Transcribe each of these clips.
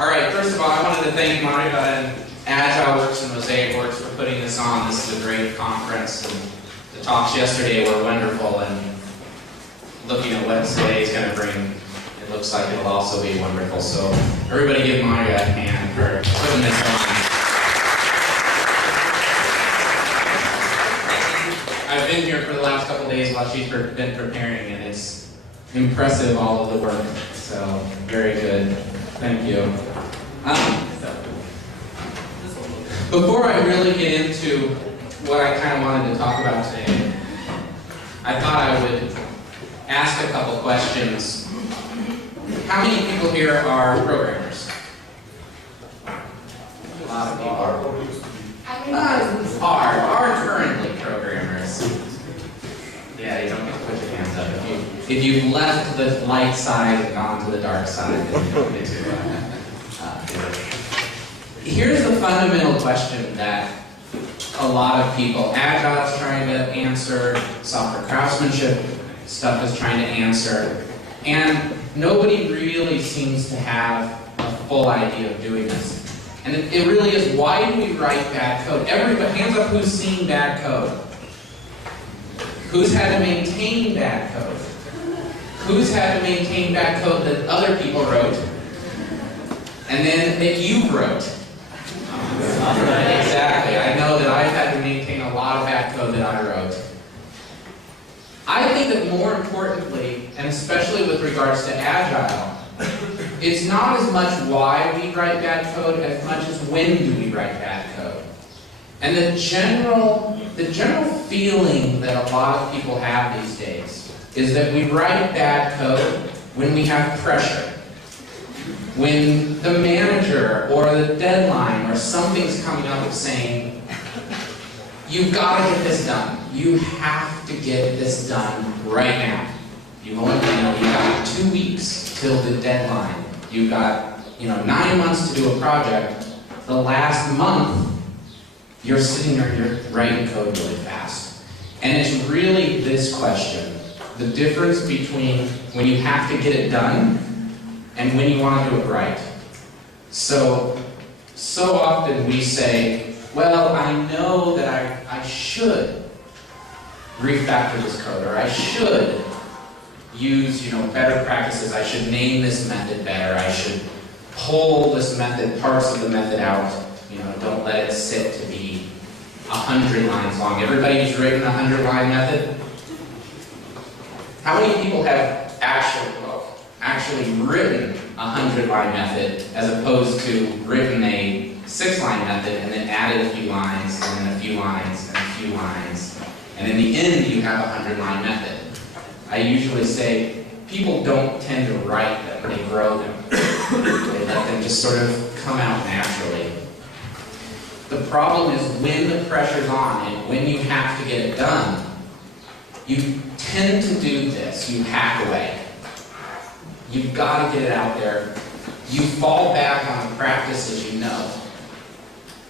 All right, first of all, I wanted to thank Monica and AgileWorks and MosaicWorks for putting this on. This is a great conference, and the talks yesterday were wonderful, and looking at what today is going to bring, it looks like it'll also be wonderful. So everybody give Monica a hand for putting this on. I've been here for the last couple of days while she's been preparing, and it's impressive, all of the work. So very good. Thank you. Before I really get into what I kind of wanted to talk about today, I thought I would ask a couple questions. How many people here are programmers? A lot of people are currently programmers. Yeah, you don't get to put your hands up. If you've left the light side and gone to the dark side, then you don't get to do it. Here's the fundamental question that a lot of people, Agile is trying to answer, software craftsmanship stuff is trying to answer, and nobody really seems to have a full idea of doing this. And it really is, why do we write bad code? Everybody, hands up who's seen bad code. Who's had to maintain bad code? Who's had to maintain bad code that other people wrote, and then that you wrote? Exactly. I know that I've had to maintain a lot of bad code that I wrote. I think that more importantly, and especially with regards to Agile, it's not as much why we write bad code as much as when do we write bad code. And the general feeling that a lot of people have these days is that we write bad code when we have pressure. When the manager or the deadline or something's coming up and saying, you've got to get this done. You have to get this done right now. You've got 2 weeks till the deadline. You've got 9 months to do a project. The last month, you're sitting there, you're writing code really fast. And it's really this question, the difference between when you have to get it done and when you want to do it right. So often we say, well, I know that I should refactor this code, or I should use better practices, I should name this method better, I should pull this method, parts of the method out, don't let it sit to be 100 lines long. Everybody who's written a 100-line method? How many people have actually written a 100-line method as opposed to written a 6-line method and then added a few lines and then a few lines and a few lines, and in the end you have a 100-line method? I usually say people don't tend to write them, they grow them. They let them just sort of come out naturally. The problem is when the pressure's on and when you have to get it done, you tend to do this. You hack away. You've got to get it out there. You fall back on the practices you know.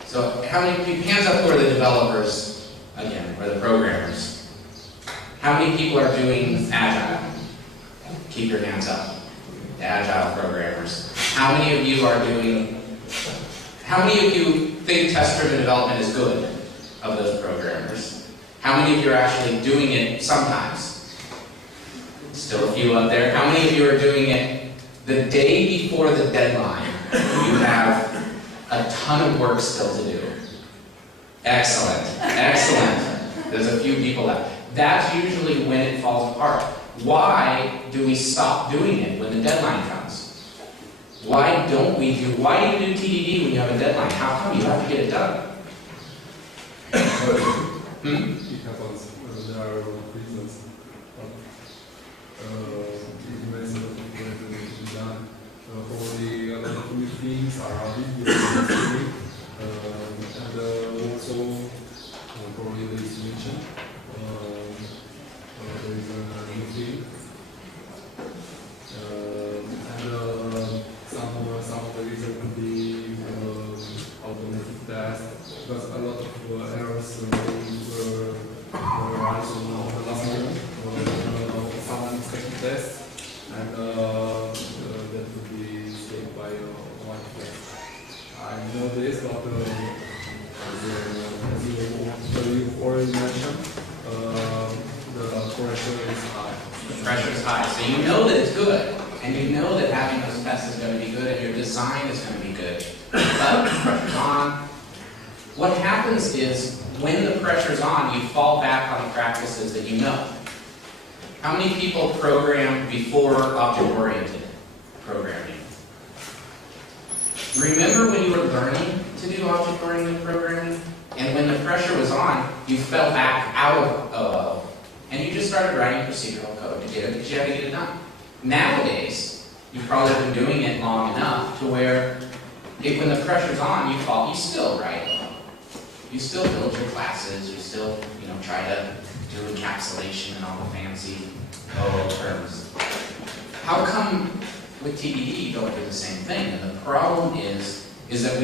So how many people, hands up who are the developers, again, or the programmers? How many people are doing Agile? Keep your hands up. The Agile programmers. How many of you are doing, how many of you think test-driven development is good of those programmers? How many of you are actually doing it sometimes? Still a few up there. How many of you are doing it the day before the deadline? You have a ton of work still to do. Excellent. Excellent. There's a few people left. That's usually when it falls apart. Why do we stop doing it when the deadline comes? Why do you do TDD when you have a deadline? How come you have to get it done? It happens. There are reasons. It makes a lot of work to be done. Probably a lot of new things are added, and also probably there is mention. There is a new thing, and some of the reasons could be automatic tasks, because a lot of errors were arised on the last minute, some unexpected tests, and that could be saved by quite fast. I know this, but as you already mentioned, the pressure is high. The pressure is high, so you know that it's good, and you know that having those tests is going to be good, and your design is going to be good. But the pressure's on. What happens is, when the pressure's on, you fall back on practices that you know. How many people program before object-oriented programming? Remember when you were learning to do object-oriented programming? And when the pressure was on, you fell back out of OO. And you just started writing procedural code to get it, because you had to get it done. Nowadays, you've probably been doing it long enough to where when the pressure's on, you still write OO. You still build your classes, you still try to do encapsulation and all the fancy OO terms. How come with TDD you don't do the same thing? And the problem is that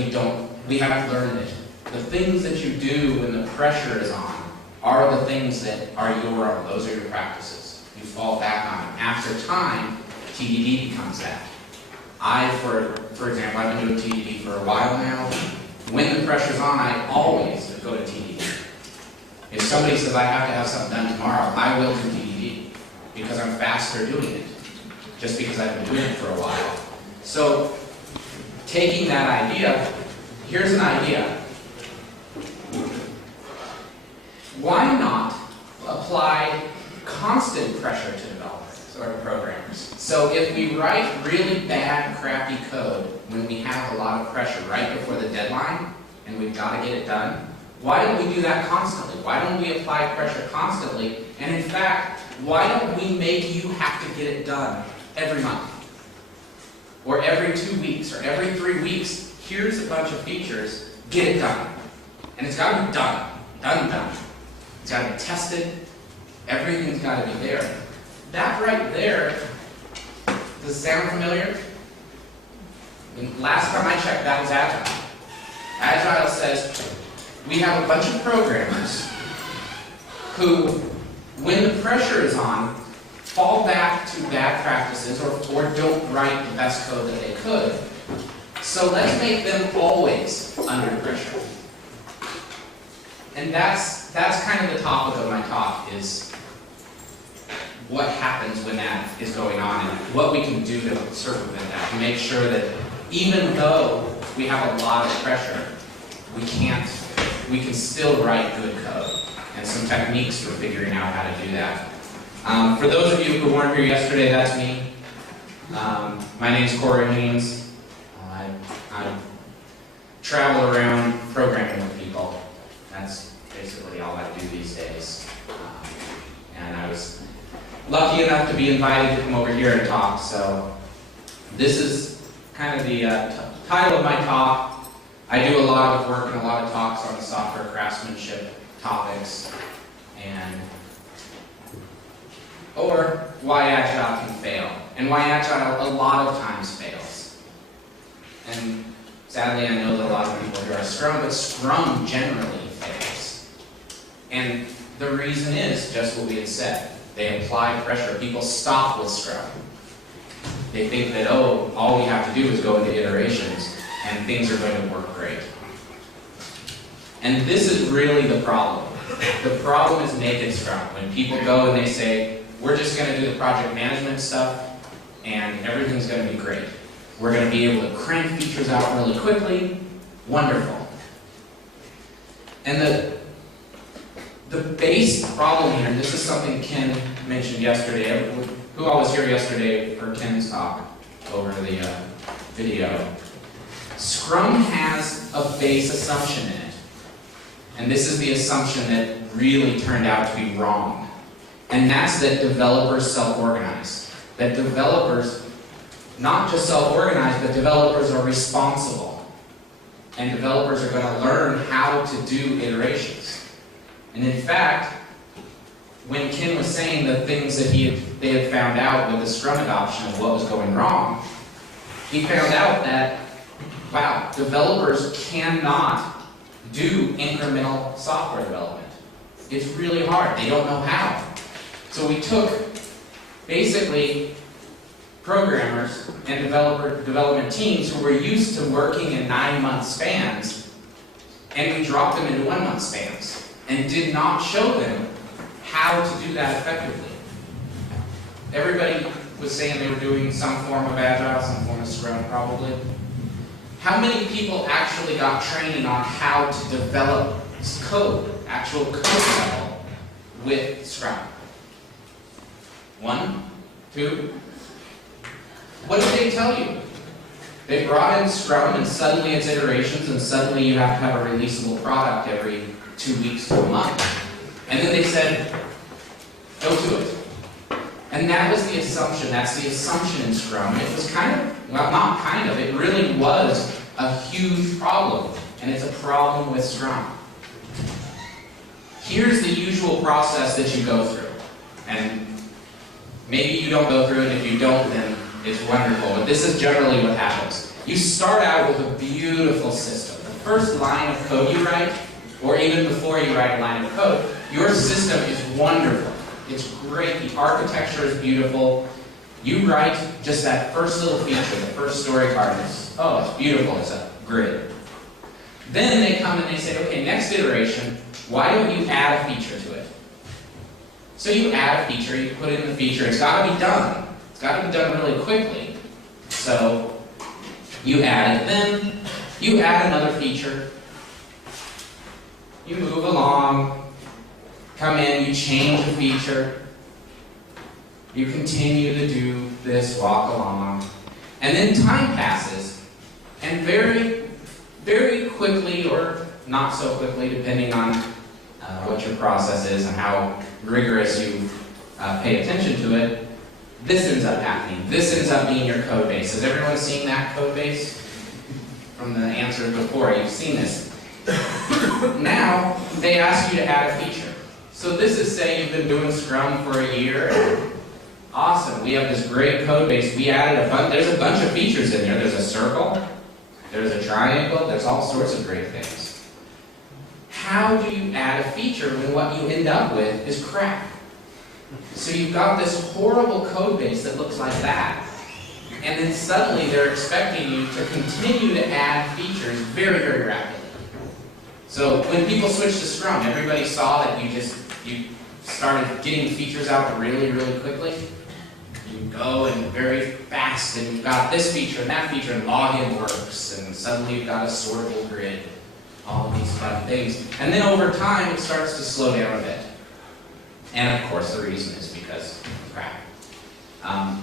we haven't learned it. The things that you do when the pressure is on are the things that are your own. Those are your practices. You fall back on them. After time, TDD becomes that. For example, I've been doing TDD for a while now. When the pressure's on, I always go to TDD. If somebody says I have to have something done tomorrow, I will do TDD because I'm faster doing it, just because I've been doing it for a while. So, taking that idea, here's an idea. Why not apply constant pressure to developers or programmers? So if we write really bad, crappy code when we have a lot of pressure right before the deadline, and we've got to get it done, why don't we do that constantly? Why don't we apply pressure constantly? And in fact, why don't we make you have to get it done every month? Or every 2 weeks, or every 3 weeks, here's a bunch of features, get it done. And it's got to be done. Done. It's got to be tested. Everything's got to be there. That right there, does it sound familiar? Last time I checked, that was Agile. Agile says we have a bunch of programmers who, when the pressure is on, fall back to bad practices or don't write the best code that they could. So let's make them always under pressure. And that's kind of the topic of my talk, is what happens when that is going on and what we can do to circumvent that, to make sure that even though we have a lot of pressure, we can still write good code, and some techniques for figuring out how to do that. For those of you who weren't here yesterday, that's me. My name's Haines. I travel around programming with people. That's basically all I do these days. And I was lucky enough to be invited to come over here and talk, so this is kind of the title of my talk. I do a lot of work and a lot of talks on the software craftsmanship topics, or why Agile can fail, and why Agile a lot of times fails. And sadly, I know that a lot of people here are Scrum, but Scrum generally fails. And the reason is just what we had said. They apply pressure. People stop with Scrum. They think that, oh, all we have to do is go into iterations and things are going to work great. And this is really the problem. The problem is naked Scrum. When people go and they say, we're just going to do the project management stuff and everything's going to be great. We're going to be able to crank features out really quickly. Wonderful. And the base problem here, and this is something Ken mentioned yesterday. Who all was here yesterday for Ken's talk over the video? Scrum has a base assumption in it. And this is the assumption that really turned out to be wrong. And that's that developers self-organize. That developers, not just self-organize, but developers are responsible. And developers are going to learn how to do iterations. And in fact, when Ken was saying the things that they had found out with the Scrum adoption of what was going wrong, he found out that, wow, developers cannot do incremental software development. It's really hard. They don't know how. So we took basically programmers and development teams who were used to working in 9-month spans, and we dropped them into 1-month spans and did not show them how to do that effectively. Everybody was saying they were doing some form of Agile, some form of Scrum probably. How many people actually got training on how to develop code, actual code level, with Scrum? 1? 2? What did they tell you? They brought in Scrum and suddenly it's iterations and suddenly you have to have a releasable product every 2 weeks to a month. And then they said, go to it. And that was the assumption. That's the assumption in Scrum. It was kind of, well, not kind of, it really was a huge problem. And it's a problem with Scrum. Here's the usual process that you go through. And maybe you don't go through it. If you don't, then it's wonderful. But this is generally what happens. You start out with a beautiful system. The first line of code you write, or even before you write a line of code, your system is wonderful. It's great. The architecture is beautiful. You write just that first little feature, the first story card. Oh, it's beautiful. It's a grid. Then they come and they say, okay, next iteration, why don't you add a feature to it? So you add a feature, you put in the feature. It's got to be done. It's got to be done really quickly. So you add it. Then you add another feature. You move along. Come in, you change a feature, you continue to do this, walk along, and then time passes, and very, very quickly, or not so quickly, depending on what your process is and how rigorous you pay attention to it, this ends up happening. This ends up being your code base. Has everyone seen that code base? From the answers before, you've seen this. Now, they ask you to add a feature. So this is saying you've been doing Scrum for a year. Awesome, we have this great code base. We added there's a bunch of features in there. There's a circle, there's a triangle, there's all sorts of great things. How do you add a feature when what you end up with is crap? So you've got this horrible code base that looks like that, and then suddenly they're expecting you to continue to add features very, very rapidly. So when people switched to Scrum, everybody saw that you started getting features out really, really quickly. You go and very fast, and you've got this feature and that feature, and login works, and suddenly you've got a sortable grid, all of these fun things. And then over time, it starts to slow down a bit. And of course, the reason is because of crap.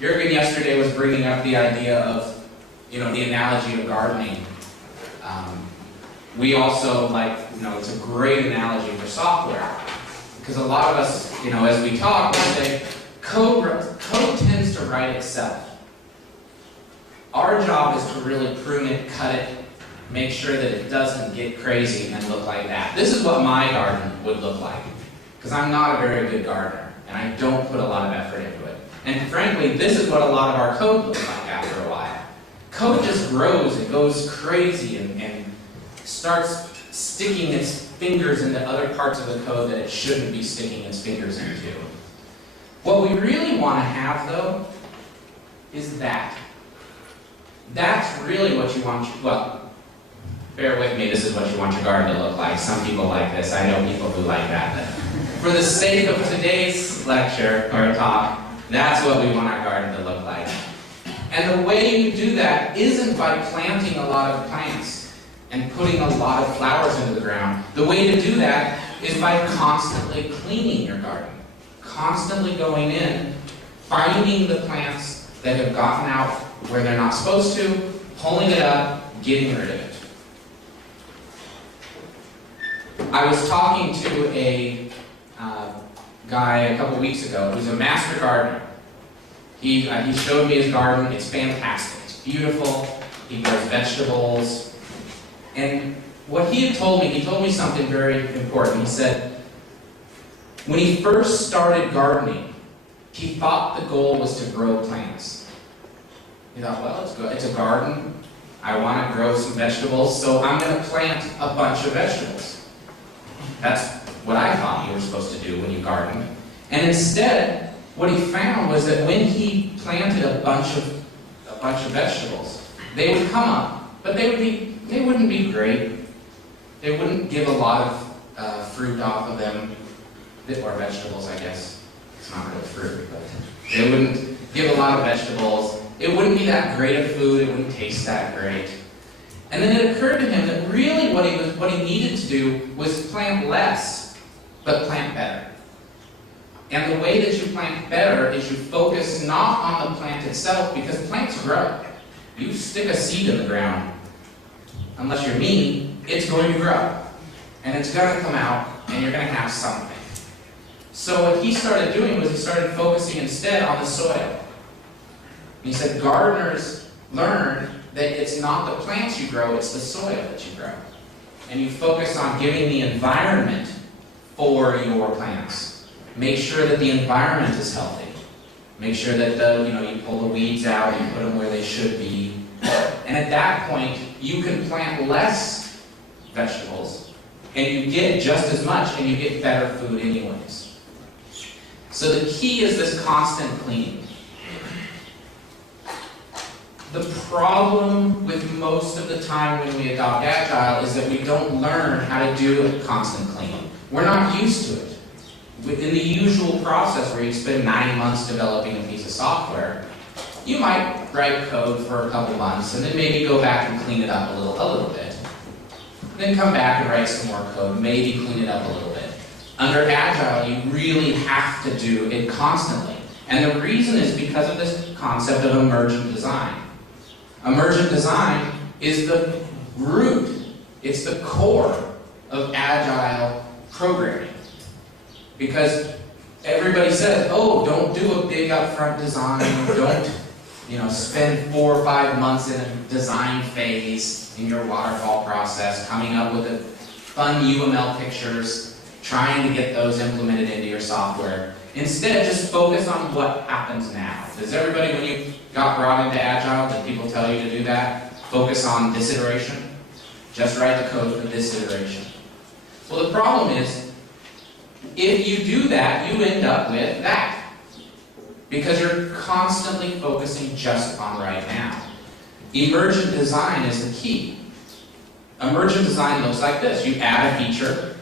Jürgen yesterday was bringing up the idea of, the analogy of gardening. We also it's a great analogy for software. Because a lot of us, as we talk, we say, code tends to write itself. Our job is to really prune it, cut it, make sure that it doesn't get crazy and look like that. This is what my garden would look like. Because I'm not a very good gardener, and I don't put a lot of effort into it. And frankly, this is what a lot of our code looks like after a while. Code just grows, it goes crazy, and starts sticking its fingers into other parts of the code that it shouldn't be sticking its fingers into. What we really want to have, though, is that. That's really what you want, bear with me, this is what you want your garden to look like. Some people like this, I know people who like that. But for the sake of today's lecture, or talk, that's what we want our garden to look like. And the way you do that isn't by planting a lot of plants and putting a lot of flowers into the ground. The way to do that is by constantly cleaning your garden. Constantly going in, finding the plants that have gotten out where they're not supposed to, pulling it up, getting rid of it. I was talking to a guy a couple weeks ago who's a master gardener. He showed me his garden. It's fantastic. It's beautiful. He grows vegetables. And what he told me something very important. He said, when he first started gardening, he thought the goal was to grow plants. He thought, well, it's good. It's a garden. I want to grow some vegetables, so I'm going to plant a bunch of vegetables. That's what I thought you were supposed to do when you garden. And instead, what he found was that when he planted a bunch of vegetables, they would come up, but they wouldn't be great. They wouldn't give a lot of fruit off of them, or vegetables, I guess. It's not real fruit, but they wouldn't give a lot of vegetables. It wouldn't be that great of food. It wouldn't taste that great. And then it occurred to him that really what he needed to do was plant less, but plant better. And the way that you plant better is you focus not on the plant itself, because plants grow. You stick a seed in the ground, unless you're me, it's going to grow. And it's going to come out, and you're going to have something. So what he started doing was he started focusing instead on the soil. He said gardeners learned that it's not the plants you grow, it's the soil that you grow. And you focus on giving the environment for your plants. Make sure that the environment is healthy. Make sure that you pull the weeds out, you put them where they should be. And at that point, you can plant less vegetables, and you get just as much, and you get better food anyways. So the key is this constant cleaning. The problem with most of the time when we adopt Agile is that we don't learn how to do a constant cleaning. We're not used to it. Within the usual process where you spend 9 months developing a piece of software, you might write code for a couple months and then maybe go back and clean it up a little bit. Then come back and write some more code, maybe clean it up a little bit. Under Agile, you really have to do it constantly. And the reason is because of this concept of emergent design. Emergent design is the root, it's the core of Agile programming. Because everybody says, oh, don't do a big upfront design, don't spend 4 or 5 months in a design phase in your waterfall process, coming up with the fun UML pictures, trying to get those implemented into your software. Instead, just focus on what happens now. Does everybody, when you got brought into Agile, did people tell you to do that? Focus on this iteration? Just write the code for this iteration. Well, the problem is, if you do that, you end up with that. Because you're constantly focusing just on right now. Emergent design is the key. Emergent design looks like this. You add a feature.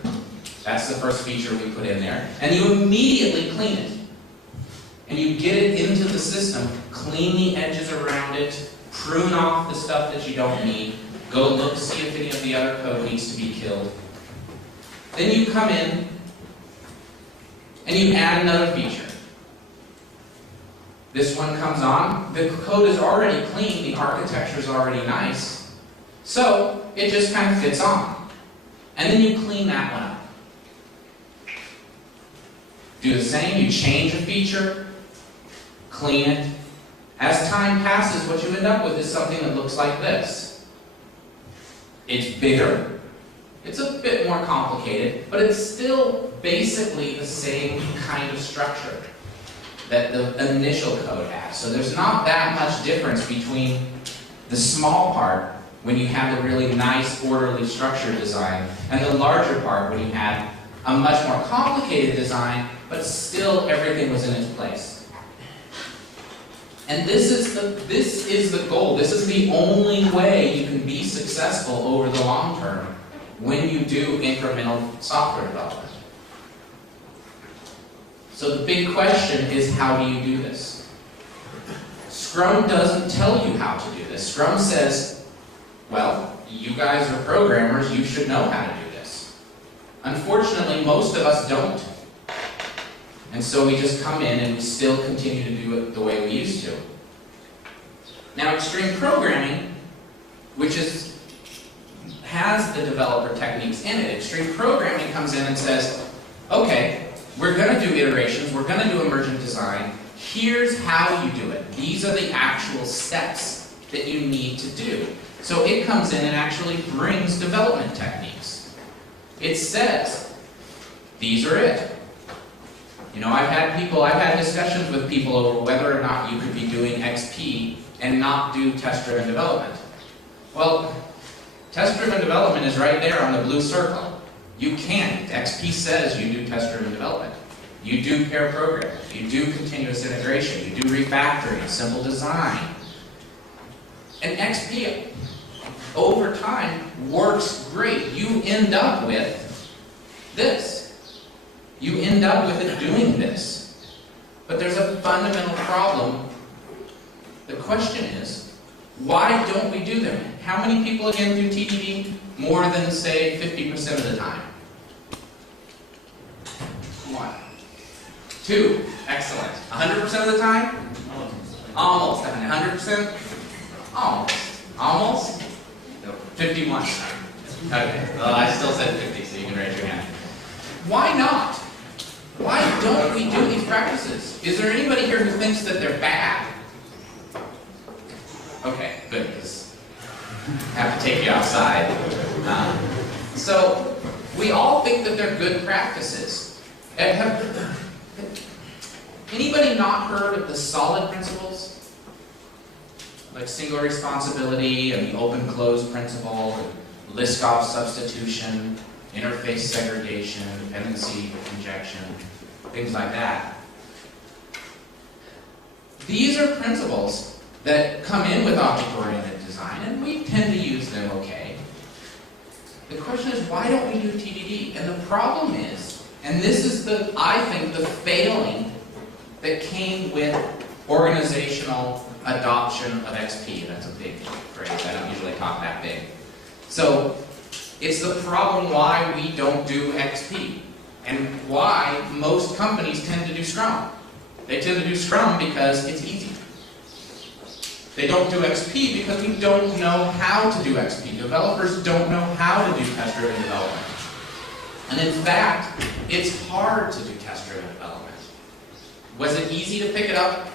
That's the first feature we put in there. And you immediately clean it. And you get it into the system, clean the edges around it, prune off the stuff that you don't need, go look, see if any of the other code needs to be killed. Then you come in and you add another feature. This one comes on, the code is already clean, the architecture is already nice, so it just kind of fits on. And then you clean that one up. Do the same, you change a feature, clean it. As time passes, what you end up with is something that looks like this. It's bigger, it's a bit more complicated, but it's still basically the same kind of structure that the initial code has. So there's not that much difference between the small part, when you have the really nice, orderly, structured design, and the larger part, when you have a much more complicated design, but still everything was in its place. And this is the goal. This is the only way you can be successful over the long term when you do incremental software development. So the big question is, how do you do this? Scrum doesn't tell you how to do this. Scrum says, well, you guys are programmers, you should know how to do this. Unfortunately, most of us don't. And so we just come in and we still continue to do it the way we used to. Now, extreme programming, which has the developer techniques in it, extreme programming comes in and says, okay, we're going to do iterations, we're going to do emergent design, here's how you do it. These are the actual steps that you need to do. So it comes in and actually brings development techniques. It says, these are it. I've had discussions with people over whether or not you could be doing XP and not do test-driven development. Well, test-driven development is right there on the blue circle. You can't. XP says you do test-driven development. You do pair programming. You do continuous integration. You do refactoring, simple design. And XP, over time, works great. You end up with this. You end up with it doing this. But there's a fundamental problem. The question is, why don't we do them? How many people again do TDD? More than, say, 50% of the time. 1. 2. Excellent. 100% of the time? Almost. 100%? Almost. Almost? No. 51. Okay. Well, I still said 50, so you can raise your hand. Why not? Why don't we do these practices? Is there anybody here who thinks that they're bad? Okay, good, because I have to take you outside. So, we all think that they're good practices. Anybody not heard of the solid principles? Like single responsibility and the open-close principle, and Liskov substitution, interface segregation, dependency injection, things like that. These are principles that come in with object-oriented design, and we tend to use them okay. The question is, why don't we do TDD? And the problem is, and this is I think, the failing that came with organizational adoption of XP. That's a big phrase. I don't usually talk that big. So, it's the problem why we don't do XP, and why most companies tend to do Scrum. They tend to do Scrum because it's easy. They don't do XP because we don't know how to do XP. Developers don't know how to do test-driven development. And in fact, it's hard to do test-driven development. Was it easy to pick it up?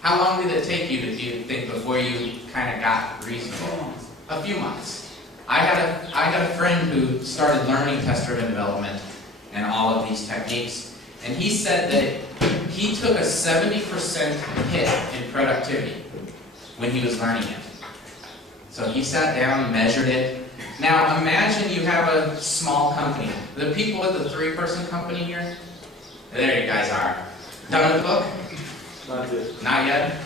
How long did it take you, do you think, before you kind of got reasonable? A few months. I had a friend who started learning test-driven development and all of these techniques, and he said that he took a 70% hit in productivity when he was learning it. So he sat down and measured it. Now imagine you have a small company. The people with the 3-person company here, there you guys are. Done with the book? Not yet. Not yet?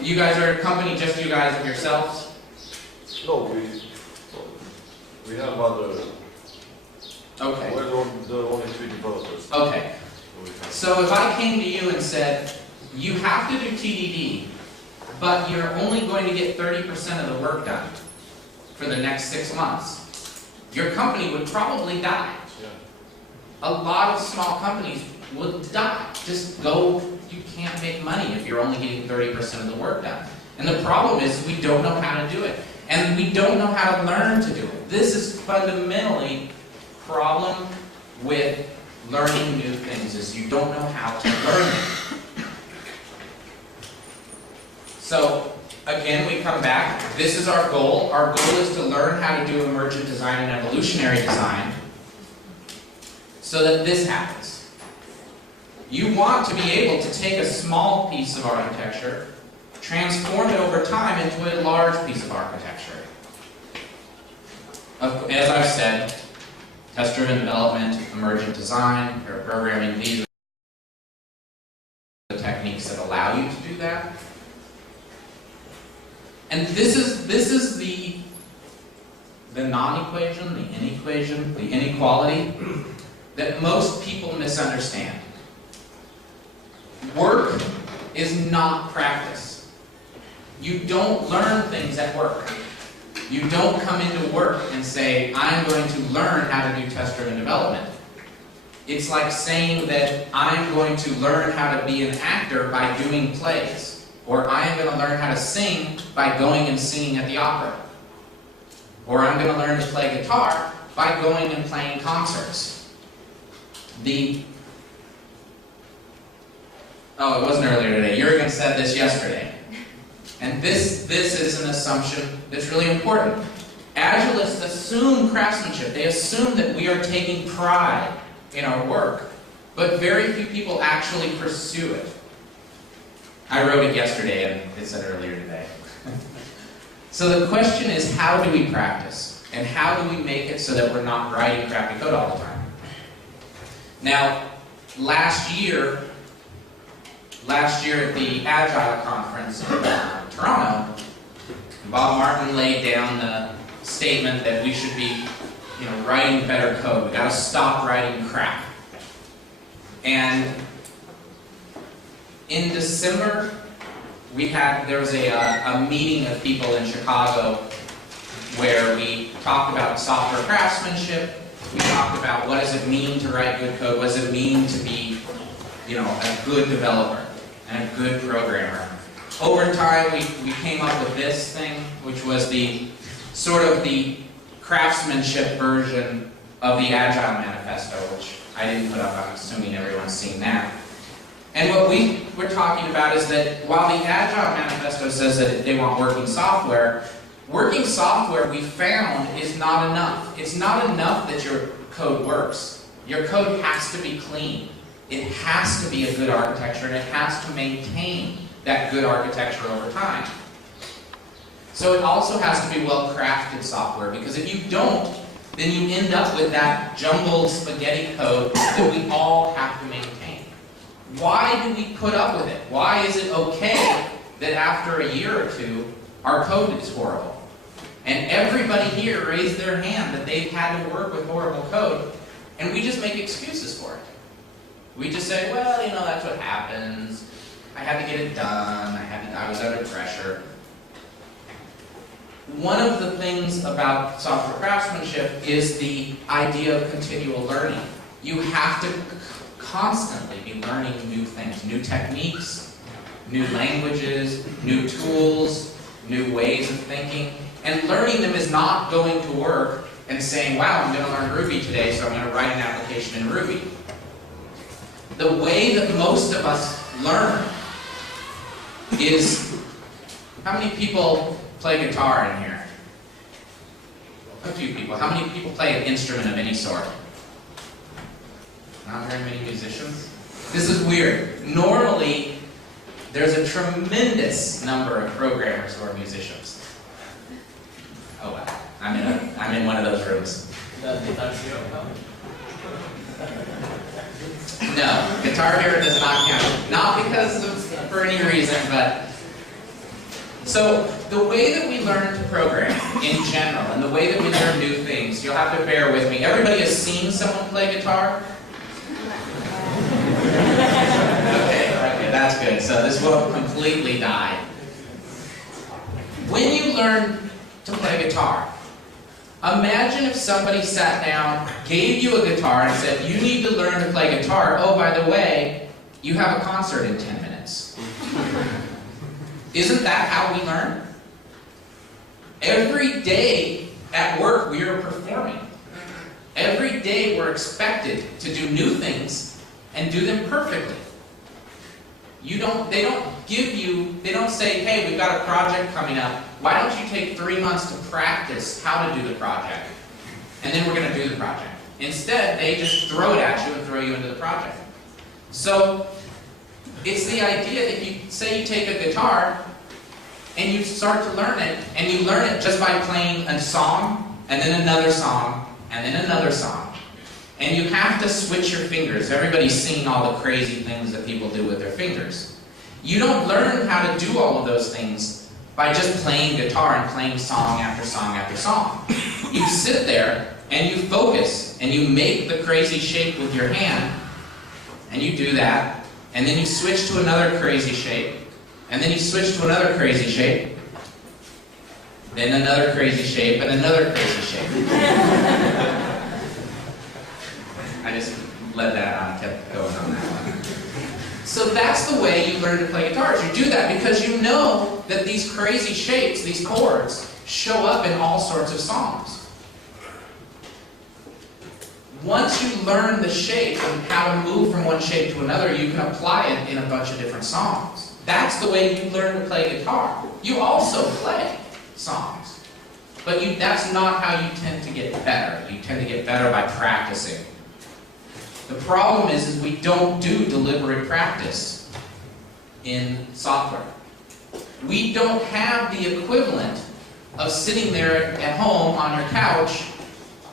You guys are a company, just you guys and yourselves? No, we have other. Okay. We're the only 3 developers. Okay. So if I came to you and said, you have to do TDD, but you're only going to get 30% of the work done for the next 6 months, your company would probably die. Yeah. A lot of small companies would die. Just go, you can't make money if you're only getting 30% of the work done. And the problem is we don't know how to do it. And we don't know how to learn to do it. This is fundamentally a problem with learning new things, is you don't know how to learn it. So, again, we come back. This is our goal. Our goal is to learn how to do emergent design and evolutionary design so that this happens. You want to be able to take a small piece of architecture, transform it over time into a large piece of architecture. As I've said, test-driven development, emergent design, pair programming, these are the techniques that allow you to do that. And this is the non-equation, the inequation, the inequality that most people misunderstand. Work is not practice. You don't learn things at work. You don't come into work and say, I'm going to learn how to do test-driven development. It's like saying that I'm going to learn how to be an actor by doing plays. Or I am going to learn how to sing by going and singing at the opera. Or I'm going to learn to play guitar by going and playing concerts. It wasn't earlier today. Jürgen said this yesterday. And this is an assumption that's really important. Agilists assume craftsmanship. They assume that we are taking pride in our work. But very few people actually pursue it. I wrote it yesterday and it said earlier today. So the question is, how do we practice? And how do we make it so that we're not writing crappy code all the time? Now, last year at the Agile conference in Toronto, Bob Martin laid down the statement that we should be, writing better code. We got to stop writing crap. And in December, there was a meeting of people in Chicago where we talked about software craftsmanship. We talked about what does it mean to write good code, what does it mean to be, a good developer and a good programmer. Over time, we came up with this thing, which was the sort of the craftsmanship version of the Agile Manifesto, which I didn't put up. I'm assuming everyone's seen that. And what we're talking about is that while the Agile Manifesto says that they want working software we found is not enough. It's not enough that your code works. Your code has to be clean. It has to be a good architecture, and it has to maintain that good architecture over time. So it also has to be well-crafted software, because if you don't, then you end up with that jumbled spaghetti code that we all have to maintain. Why do we put up with it? Why is it okay that after a year or two, our code is horrible? And everybody here raised their hand that they've had to work with horrible code, and we just make excuses for it. We just say, well, that's what happens. I had to get it done. I was under pressure. One of the things about software craftsmanship is the idea of continual learning. You have to constantly be learning new things, new techniques, new languages, new tools, new ways of thinking. And learning them is not going to work and saying, wow, I'm going to learn Ruby today, so I'm going to write an application in Ruby. The way that most of us learn is, how many people play guitar in here? A few people. How many people play an instrument of any sort? Not very many musicians. This is weird. Normally, there's a tremendous number of programmers who are musicians. Oh wow, I'm in one of those rooms. Does Guitar Hero count? No, Guitar Hero does not count. Not for any reason, but... So, the way that we learn to program in general, and the way that we learn new things, you'll have to bear with me. Everybody has seen someone play guitar? Okay, that's good. So this won't completely die. When you learn to play guitar, imagine if somebody sat down, gave you a guitar, and said, you need to learn to play guitar. Oh, by the way, you have a concert in 10 minutes. Isn't that how we learn? Every day at work, we are performing. Every day, we're expected to do new things and do them perfectly. They don't say, hey, we've got a project coming up. Why don't you take 3 months to practice how to do the project? And then we're going to do the project. Instead, they just throw it at you and throw you into the project. So, it's the idea that you take a guitar and you start to learn it, and you learn it just by playing a song, and then another song, and then another song. And you have to switch your fingers. Everybody's seen all the crazy things that people do with their fingers. You don't learn how to do all of those things by just playing guitar and playing song after song after song. You sit there, and you focus, and you make the crazy shape with your hand, and you do that, and then you switch to another crazy shape, and then you switch to another crazy shape, then another crazy shape, and another crazy shape. I just let that on, kept going on that one. So that's the way you learn to play guitars. You do that because you know that these crazy shapes, these chords, show up in all sorts of songs. Once you learn the shape and how to move from one shape to another, you can apply it in a bunch of different songs. That's the way you learn to play guitar. You also play songs. But that's not how you tend to get better. You tend to get better by practicing. The problem is we don't do deliberate practice in software. We don't have the equivalent of sitting there at home on your couch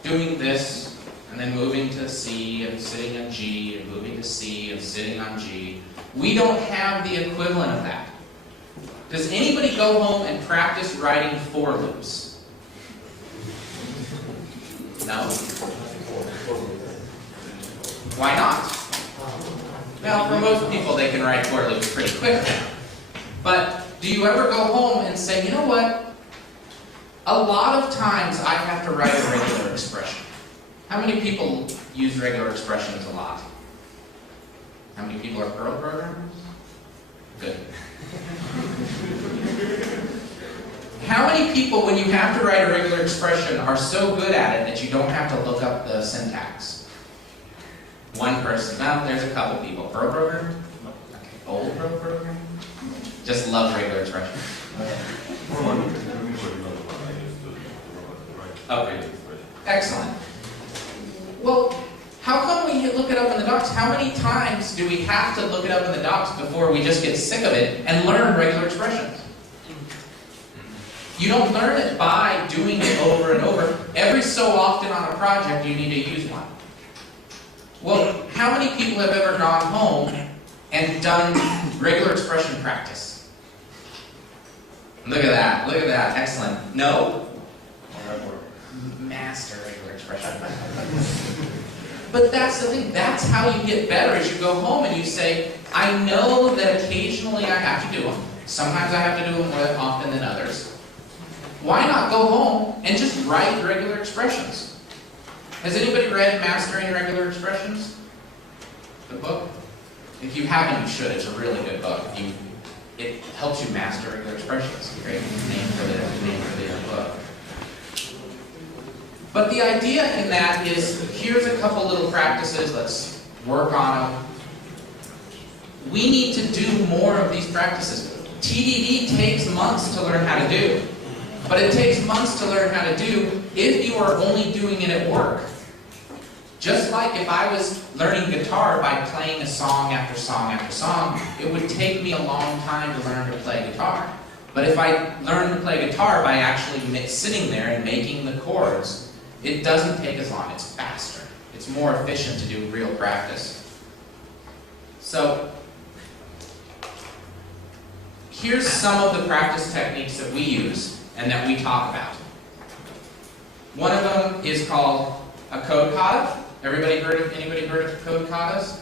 doing this and then moving to C and sitting on G, and moving to C and sitting on G. We don't have the equivalent of that. Does anybody go home and practice writing for loops? No? Why not? Well, for most people, they can write for loops pretty quickly. But do you ever go home and say, you know what? A lot of times I have to write a regular expression. How many people use regular expressions a lot? How many people are Perl programmers? Good. How many people, when you have to write a regular expression, are so good at it that you don't have to look up the syntax? One person. No, there's a couple people. Perl programmers? Okay. Old Perl programmers? Just love regular expressions. Okay. Excellent. Well, how come we look it up in the docs? How many times do we have to look it up in the docs before we just get sick of it and learn regular expressions? You don't learn it by doing it over and over. Every so often on a project, you need to use one. Well, how many people have ever gone home and done regular expression practice? Look at that. Look at that. Excellent. No? Master regular expression. But that's the thing. That's how you get better, is you go home and you say, I know that occasionally I have to do them. Sometimes I have to do them more often than others. Why not go home and just write regular expressions? Has anybody read Mastering Regular Expressions? The book? If you haven't, you should. It's a really good book. It helps you master regular expressions. Great name for the book. But the idea in that is, here's a couple little practices. Let's work on them. We need to do more of these practices. TDD takes months to learn how to do. But it takes months to learn how to do if you are only doing it at work. Just like if I was learning guitar by playing a song after song after song, it would take me a long time to learn to play guitar. But if I learn to play guitar by actually sitting there and making the chords, it doesn't take as long. It's faster. It's more efficient to do real practice. So, here's some of the practice techniques that we use and that we talk about. One of them is called a code kata. Anybody heard of code katas?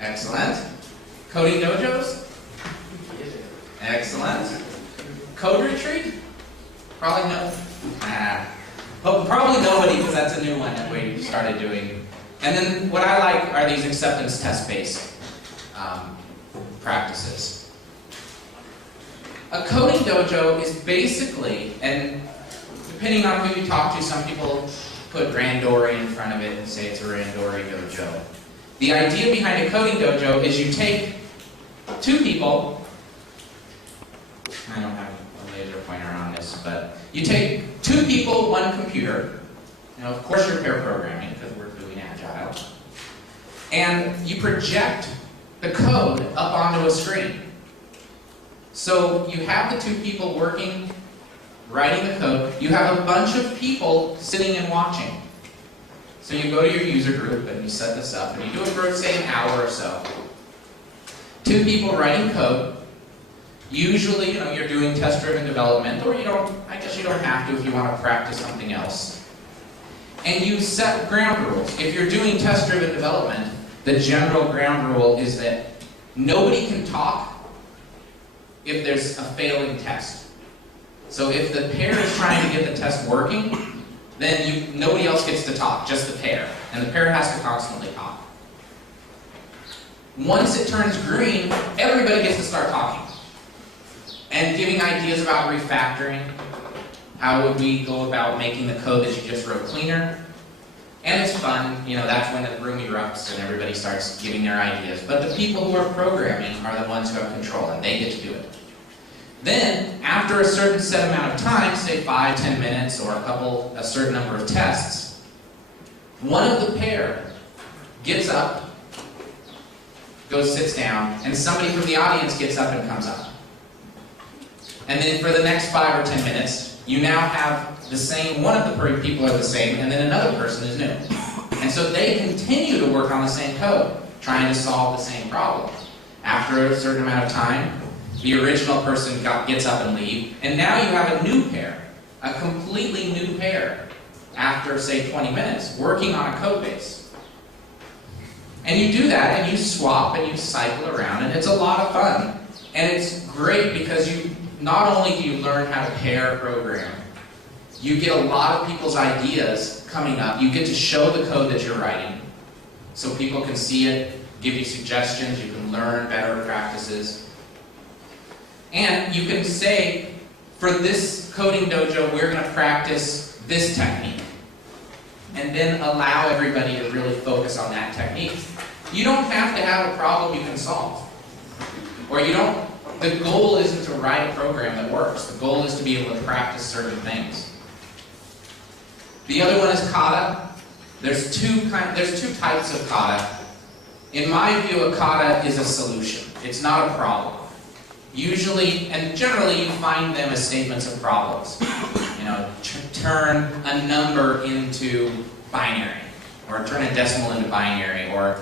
Excellent. Coding dojos? Excellent. Code retreat? Probably no. Probably nobody, because that's a new one that we started doing. And then what I like are these acceptance test-based practices. A coding dojo is basically, and depending on who you talk to, some people put Randori in front of it and say it's a Randori dojo. The idea behind a coding dojo is you take two people, I don't have a laser pointer on this, but you take two people, one computer. Now, of course you're pair programming because we're doing Agile. And you project the code up onto a screen. So you have the two people working, writing the code. You have a bunch of people sitting and watching. So you go to your user group and you set this up, and you do it for, say, an hour or so. Two people writing code. Usually, you're doing test-driven development, or I guess you don't have to if you want to practice something else. And you set ground rules. If you're doing test-driven development, the general ground rule is that nobody can talk if there's a failing test. So if the pair is trying to get the test working, then nobody else gets to talk, just the pair. And the pair has to constantly talk. Once it turns green, everybody gets to start talking. And giving ideas about refactoring. How would we go about making the code that you just wrote cleaner? And it's fun, that's when the room erupts and everybody starts giving their ideas. But the people who are programming are the ones who have control, and they get to do it. Then, after a certain set amount of time, say 5, 10 minutes, or a certain number of tests, one of the pair gets up, sits down, and somebody from the audience gets up and comes up. And then for the next 5 or 10 minutes, you now have the same, one of the people are the same, and then another person is new. And so they continue to work on the same code, trying to solve the same problem. After a certain amount of time, the original person gets up and leaves, and now you have a new pair, a completely new pair, after, say, 20 minutes, working on a code base. And you do that, and you swap, and you cycle around, and it's a lot of fun. And it's great because you not only do you learn how to pair program, you get a lot of people's ideas coming up. You get to show the code that you're writing, so people can see it, give you suggestions, you can learn better practices. And you can say, for this coding dojo, we're going to practice this technique. And then allow everybody to really focus on that technique. You don't have to have a problem you can solve. Or you don't, the goal isn't to write a program that works. The goal is to be able to practice certain things. The other one is kata. There's two types of kata. In my view, a kata is a solution. It's not a problem. Usually, and generally, you find them as statements of problems. You know, turn a number into binary, or turn a decimal into binary, or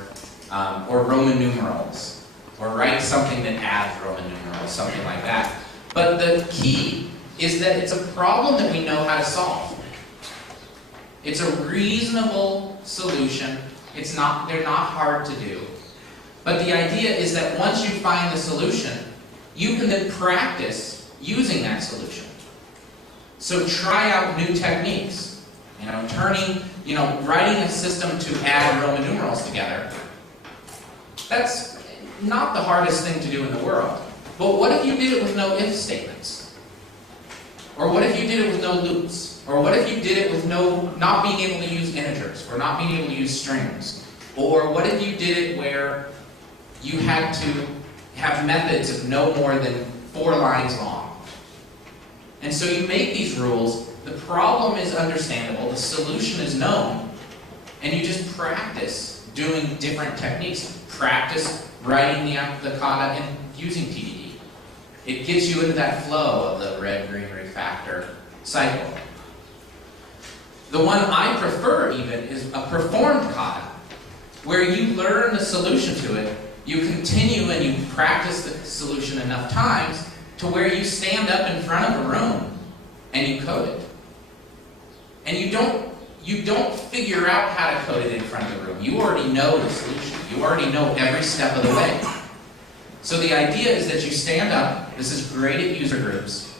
Roman numerals, or write something that adds Roman numerals, something like that. But the key is that it's a problem that we know how to solve. It's a reasonable solution. They're not hard to do. But the idea is that once you find the solution, you can then practice using that solution. So try out new techniques. Writing a system to add Roman numerals together. That's not the hardest thing to do in the world. But what if you did it with no if statements? Or what if you did it with no loops? Or what if you did it with not being able to use integers, or not being able to use strings? Or what if you did it where you had to have methods of no more than 4 lines long? And so you make these rules, the problem is understandable, the solution is known, and you just practice doing different techniques. Practice writing the kata and using TDD. It gets you into that flow of the red-green refactor cycle. The one I prefer even is a performed kata, where you learn the solution to it, you continue and you practice the solution enough times to where you stand up in front of a room and you code it. And you don't figure out how to code it in front of the room. You already know the solution. You already know every step of the way. So the idea is that you stand up. This is great at user groups.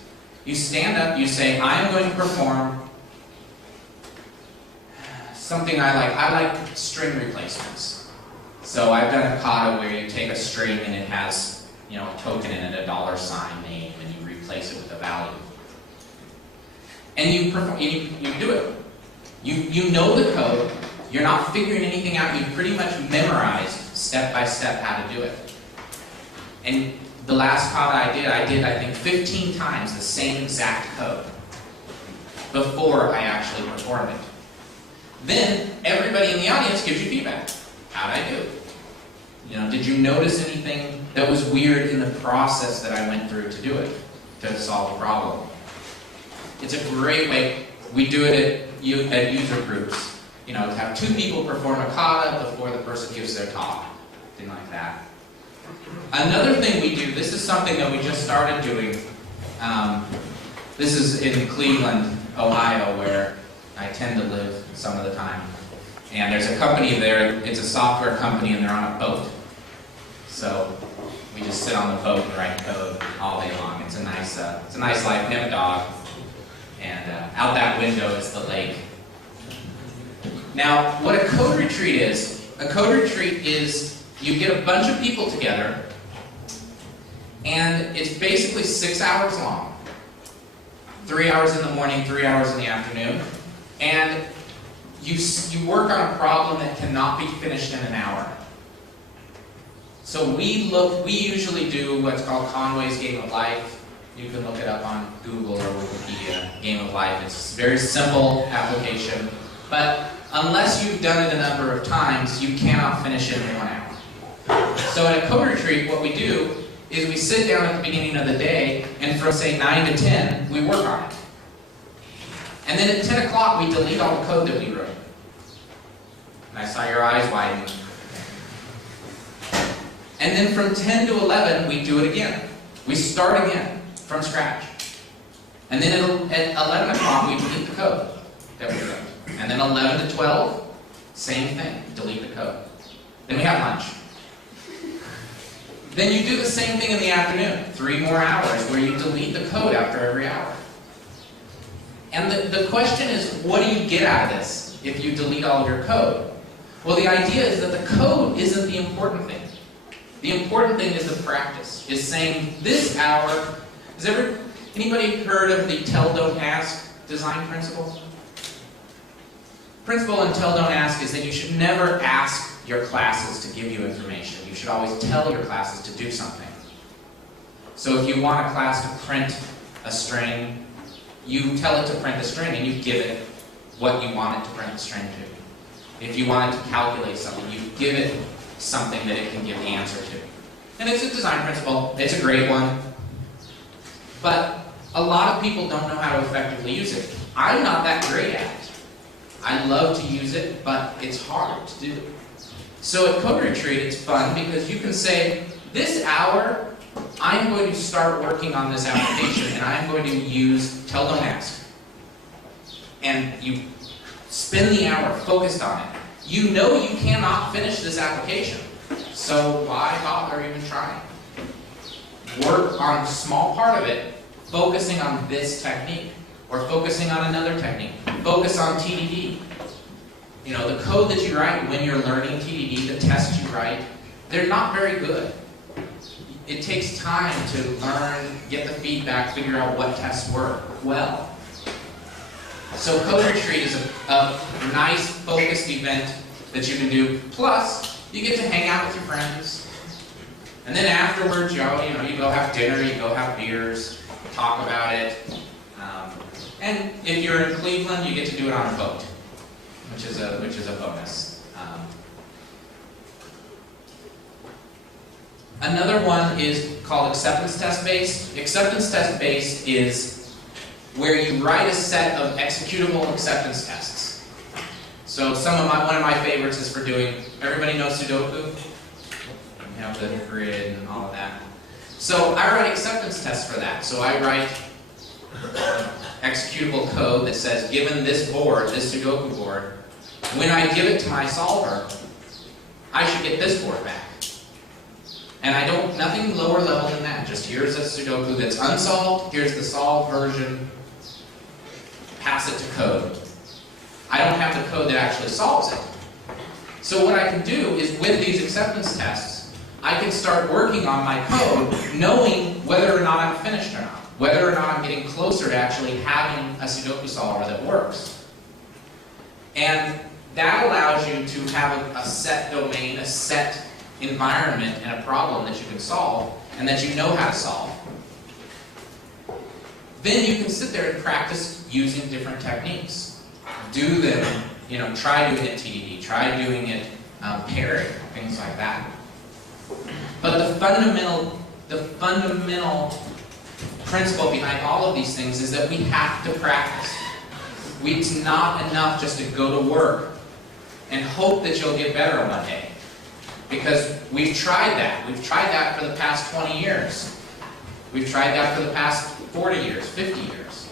You stand up, you say, I'm going to perform something I like. I like string replacements. So I've done a kata where you take a string and it has, a token in it, a $ name, and you replace it with a value. And you do it. You know the code. You're not figuring anything out. You pretty much memorized step by step how to do it. And the last kata I did I think 15 times the same exact code before I actually performed it. Then everybody in the audience gives you feedback. How'd I do? Did you notice anything that was weird in the process that I went through to do it, to solve the problem? It's a great way. We do it at user groups. To have 2 people perform a kata before the person gives their talk. Thing like that. Another thing we do, this is something that we just started doing. This is in Cleveland, Ohio, where I tend to live some of the time. And there's a company there, it's a software company, and they're on a boat. So we just sit on the boat and write code all day long. It's a nice life. We have a dog. And out that window is the lake. Now, what a code retreat is you get a bunch of people together, and it's basically 6 hours long. 3 hours in the morning, 3 hours in the afternoon. And you work on a problem that cannot be finished in an hour. So we usually do what's called Conway's Game of Life. You can look it up on Google or Wikipedia, Game of Life. It's a very simple application. But unless you've done it a number of times, you cannot finish it in 1 hour. So at a code retreat, what we do is we sit down at the beginning of the day, and from, say, 9 to 10, we work on it. And then at 10 o'clock, we delete all the code that we wrote. I saw your eyes widen. And then from 10 to 11, we do it again. We start again from scratch. And then at 11 o'clock, we delete the code that we wrote. And then 11 to 12, same thing, delete the code. Then we have lunch. Then you do the same thing in the afternoon, 3 more hours, where you delete the code after every hour. And the question is, what do you get out of this if you delete all of your code? Well, the idea is that the code isn't the important thing. The important thing is the practice, is saying this hour. Has anybody heard of the tell, don't ask design principle? Principle in tell, don't ask is that you should never ask your classes to give you information. You should always tell your classes to do something. So if you want a class to print a string, you tell it to print the string and you give it what you want it to print the string to. If you want it to calculate something, you give it something that it can give the answer to. And it's a design principle. It's a great one. But a lot of people don't know how to effectively use it. I'm not that great at it. I love to use it, but it's hard to do. So at Code Retreat, it's fun because you can say, this hour, I'm going to start working on this application, and I'm going to use tell, don't ask. And you spend the hour focused on it. You know you cannot finish this application, so why bother even trying? Work on a small part of it, focusing on this technique, or focusing on another technique. Focus on TDD. You know, the code that you write when you're learning TDD, the tests you write, they're not very good. It takes time to learn, get the feedback, figure out what tests work well. So Code Retreat is a nice, focused event that you can do. Plus, you get to hang out with your friends. And then afterwards, you go have dinner, you go have beers, talk about it. And if you're in Cleveland, you get to do it on a boat, which is a bonus. Another one is called acceptance test based. Acceptance test based is where you write a set of executable acceptance tests. So one of my favorites is for doing. Everybody knows Sudoku? You have the grid and all of that. So I write acceptance tests for that. So I write executable code that says, given this board, this Sudoku board, when I give it to my solver, I should get this board back. And nothing lower level than that. Just here's a Sudoku that's unsolved, here's the solved version, pass it to code. I don't have the code that actually solves it. So what I can do is with these acceptance tests, I can start working on my code knowing whether or not I'm finished or not. Whether or not I'm getting closer to actually having a Sudoku solver that works. And that allows you to have a set domain, a set environment, and a problem that you can solve, and that you know how to solve. Then you can sit there and practice using different techniques. Do them, try doing it TDD, try doing it pairing, things like that. But the fundamental principle behind all of these things is that we have to practice. It's not enough just to go to work and hope that you'll get better one day. Because we've tried that. We've tried that for the past 20 years. We've tried that for the past 40 years, 50 years.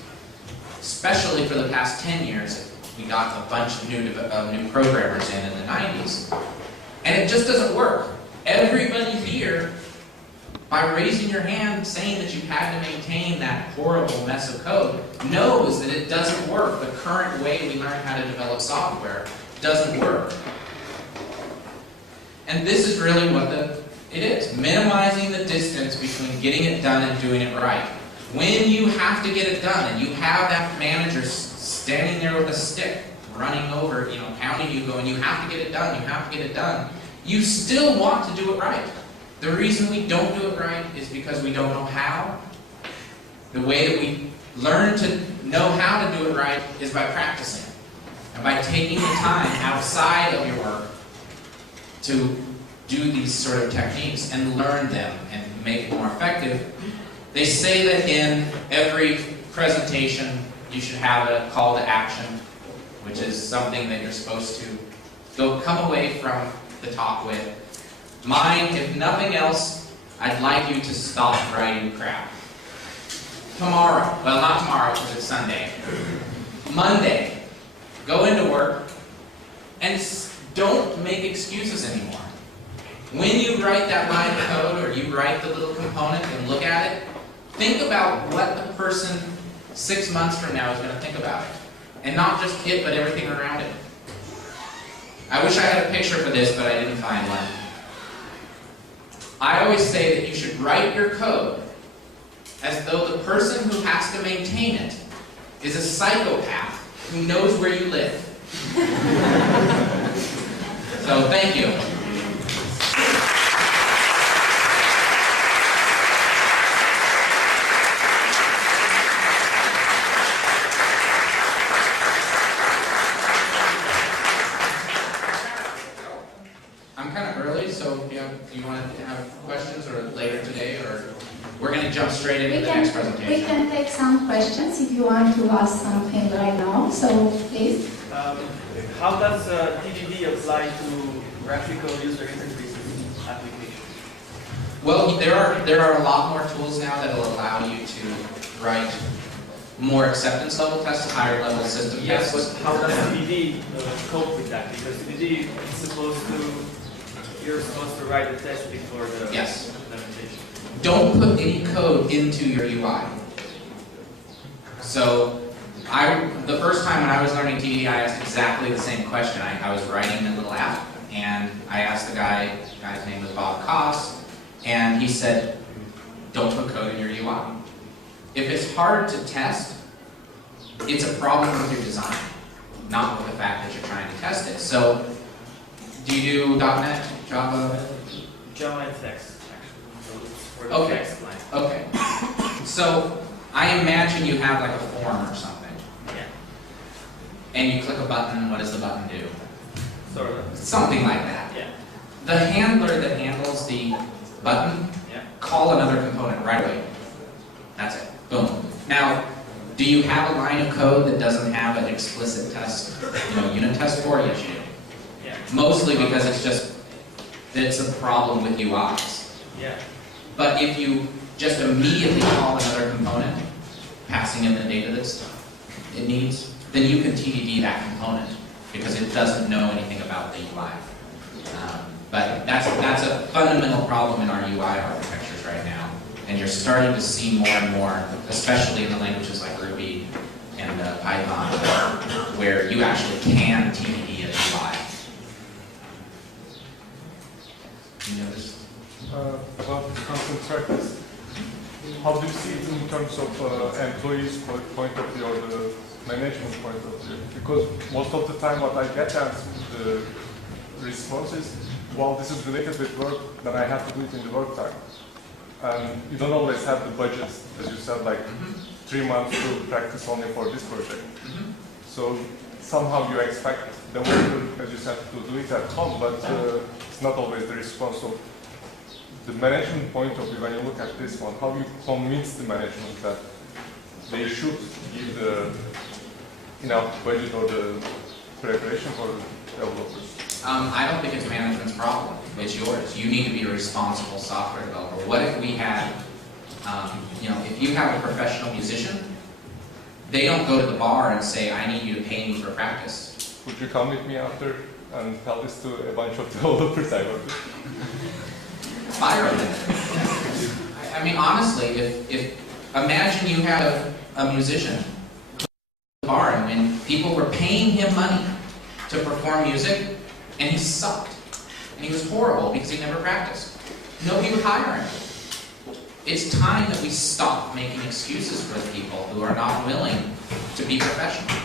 Especially for the past 10 years. We got a bunch of new programmers in the 90s. And it just doesn't work. Everybody here, by raising your hand saying that you've had to maintain that horrible mess of code, knows that it doesn't work. The current way we learn how to develop software doesn't work. And this is really what it is. Minimizing the distance between getting it done and doing it right. When you have to get it done and you have that manager standing there with a stick running over, pounding you, going, you have to get it done, you have to get it done, you still want to do it right. The reason we don't do it right is because we don't know how. The way that we learn to know how to do it right is by practicing. And by taking the time outside of your work to do these sort of techniques and learn them and make it more effective. They say that in every presentation you should have a call to action, which is something that you're supposed to come away from the talk with, mine, if nothing else, I'd like you to stop writing crap. Tomorrow, well not tomorrow because it's Sunday, Monday, go into work and don't make excuses anymore. When you write that line of code or you write the little component and look at it, think about what the person 6 months from now is going to think about it. And not just it, but everything around it. I wish I had a picture for this, but I didn't find one. I always say that you should write your code as though the person who has to maintain it is a psychopath who knows where you live. So, thank you. I'm kind of early, so do you want to have questions or later today, or we're going to jump straight into the next presentation? We can take some questions if you want to ask something right now, so please. How does TDD apply to graphical user interfaces applications? Well, there are a lot more tools now that will allow you to write more acceptance level tests, higher level system Yes, tests. but how does TDD cope with that? Because TDD you're supposed to write the test before the Yes. implementation. Don't put any code into your UI. So, the first time when I was learning TDD, I asked exactly the same question. I was writing a little app, and I asked the guy's name was Bob Koss, and he said, don't put code in your UI. If it's hard to test, it's a problem with your design, not with the fact that you're trying to test it. So, do you do .NET, Java? Java and text, actually. So it's for the Okay. text line. Okay. So, I imagine you have like a form or something. Yeah. And you click a button, what does the button do? Sort of. Something like that. Yeah. The handler that handles the button, Yeah. call another component right away. That's it. Boom. Now, do you have a line of code that doesn't have an explicit test, unit test for it? Yes, you do. Yeah. Mostly because it's a problem with UIs. Yeah. But if you just immediately call another component, passing in the data that it needs, then you can TDD that component because it doesn't know anything about the UI. But that's a fundamental problem in our UI architectures right now. And you're starting to see more and more, especially in the languages like Ruby and Python, where you actually can TDD a UI. You notice? About the constant practice, how do you see it in terms of employees' point of view or the management point of view? Because most of the time what I get as the response is, well, this is related with work, then I have to do it in the work time. And you don't always have the budgets, as you said, like 3 months to practice only for this project. So somehow you expect the worker, as you said, to do it at home, but it's not always the response. So the management point of view, when you look at this one, how you convince the management that they should give the enough budget or the preparation for the developers? I don't think it's management's problem. It's yours. You need to be a responsible software developer. What if we had, if you have a professional musician, they don't go to the bar and say, I need you to pay me for practice. Would you come with me after and tell this to a bunch of developers I work with? Fire them. I mean, honestly, if imagine you had a musician go to the bar and when people were paying him money to perform music, and he sucked. And he was horrible because he never practiced. Nobody would hire him. It's time that we stop making excuses for the people who are not willing to be professional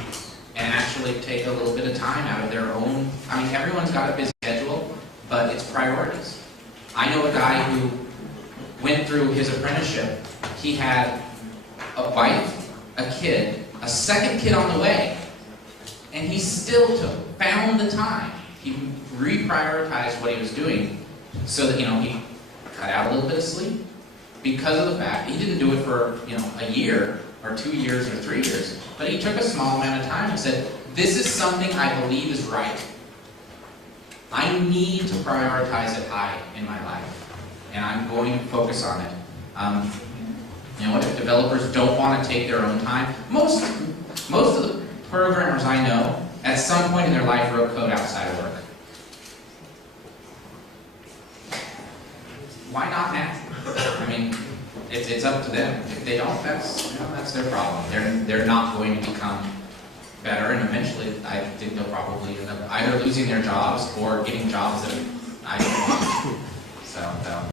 and actually take a little bit of time out of their own. I mean, everyone's got a busy schedule, but it's priorities. I know a guy who went through his apprenticeship. He had a wife, a kid, a second kid on the way, and he still found the time. He reprioritized what he was doing so that, he cut out a little bit of sleep because of the fact he didn't do it for, a year or 2 years or 3 years, but he took a small amount of time and said, this is something I believe is right. I need to prioritize it high in my life, and I'm going to focus on it. You know what, if developers don't want to take their own time, most of the programmers I know, at some point in their life, wrote code outside of work. Why not now? I mean, it's up to them. If they don't, that's their problem. They're not going to become better, and eventually, I think they'll probably end up either losing their jobs or getting jobs that I don't want. So.